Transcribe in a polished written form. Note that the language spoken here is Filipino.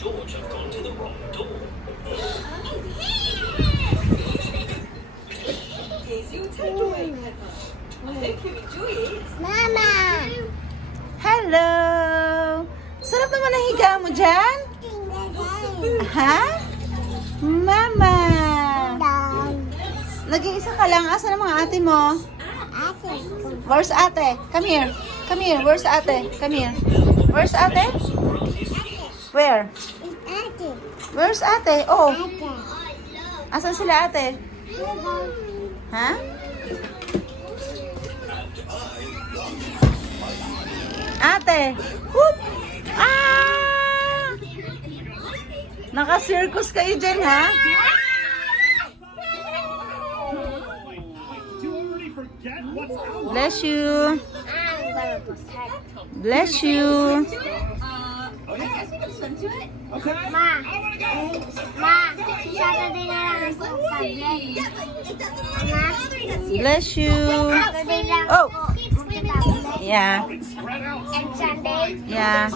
George have gone to the wrong door. Mama! Hello! Sarap naman ang higa mo dyan? Ha? Mama! Nag-iisa ka lang. Asa na mga ate mo? Where's ate? Come here. Come here. Where's ate? Come here. Where's ate? Where? Where's ate? Oh. Asan sila ate? Ha? Ate. Whoop! Ah! Naka-circus kayo dyan, ha? Bless you. Bless you. Ma, Saturday na lang ako tablet. Bless you. Saturday lang Oh. ako tablet. Yeah. And Sunday? Yeah.